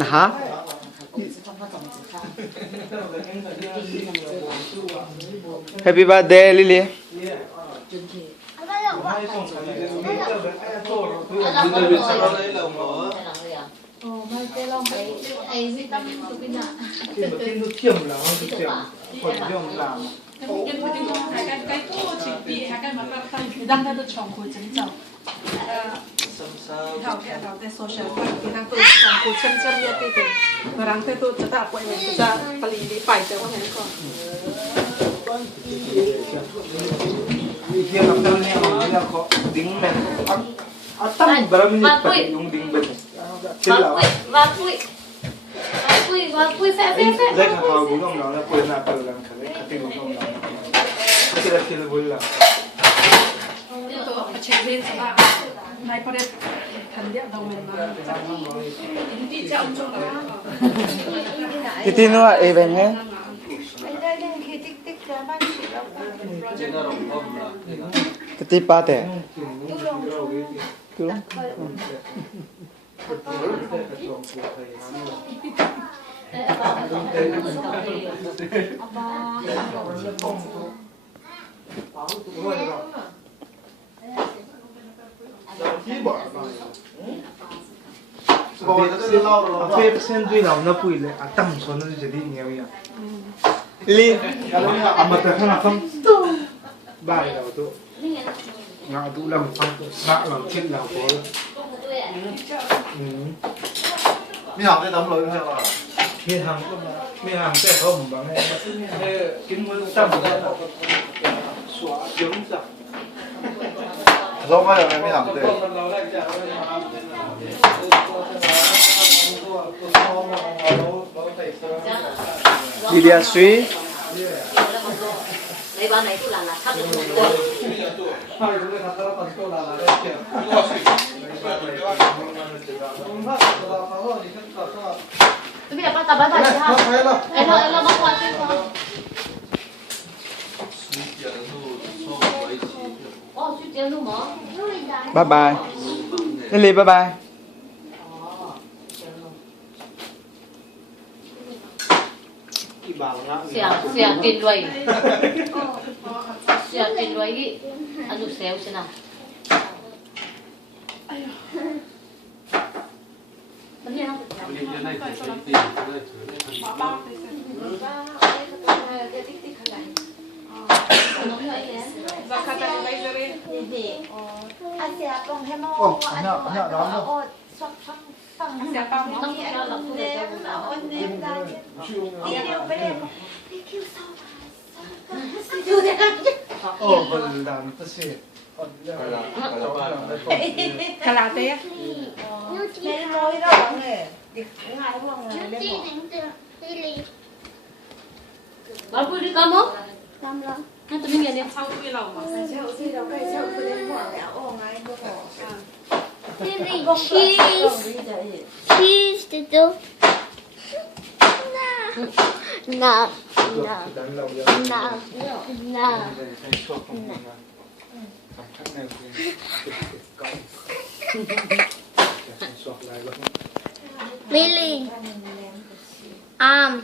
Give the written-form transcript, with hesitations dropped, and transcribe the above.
นะฮะ Happy birthday Lily ไม่ได้ลองไปไอ้ที่ตั้งตัวเป็นอะที่ดูเที่ยมแล้วดูเที่ยมคนย่อมลามcái cô chỉ bị cái mà ta đang đang được chọn của chính trọng thảo cái social cái thằng tôi chọn của chân chân như thế thì mà thằng tôiจะตัดไปเนี่ยจะผลิตไปแต่ว่าไงก่อนมีเที่ยงกับเจ้าเนี่ยเราเขาดิ้งแมนตั้งบารมีตัดยุงดิ้งเป็นที่เราว่าคุยแฟะ เล็กเขาบุญของเราแล้วคุยหน้าเปิดแล้วเขาเลยเขาตีบุญของเราที่เราที่เราบุญละตัวเช็คเล่นสบายในประเด็นทันเดียวเราเงินมาจากที่จะเอาช่วงนั้น Titi nó là bên nhé ไม่ได้เรื่องคิดติ๊กแล้วบ้านสิแล้ว Titi ba tệ ดูลงชม cứ lắm เพื่อเส้นด้วยเราเนื้อปุยเลยตั้งส่วนนั้นจะดีเงี้ยอย่าง Lily อามาแต่ขนาดต้องบ่ายเราตัวงาดูเราฟังตัวนักเราคิดเราพอไม่ทำได้น้ำเลยใช่ไหมมีทางก็มามีทางแต่เขาผมบอกให้กินมือตั้งสวะยุ่งจับเราไม่ยังไม่ทำเลย Lilia suy lấy bao này tôi là thắt được tôi bây giờ con tập bắn bài ha em lo bắt qua chứ không ô suy tiền luôn mà Bye bye Lily bye bye xẻ tiền lùi đi ăn được xéo xem nào vấn đề không anh sẽ còn thêm một anh đó Anh sẽ bao nhiêu không cho là không được ôn nêm ra đi đều với em đi kêu sauคนดันก็เสีย cả là thế lấy môi đó này ngài buông này lên bạn vui đi con không làm lắm anh tụi mình nghe đi sau khi lâu mà chậu gì đâu cái chậu cứ lên bỏ mẹ ô ngài buông Cheese to do. No. No. ดันเราเยอะ No. No. ใช้ช่วงของมันนะทำข้างในคือก้อนสอกลายว่า Lily.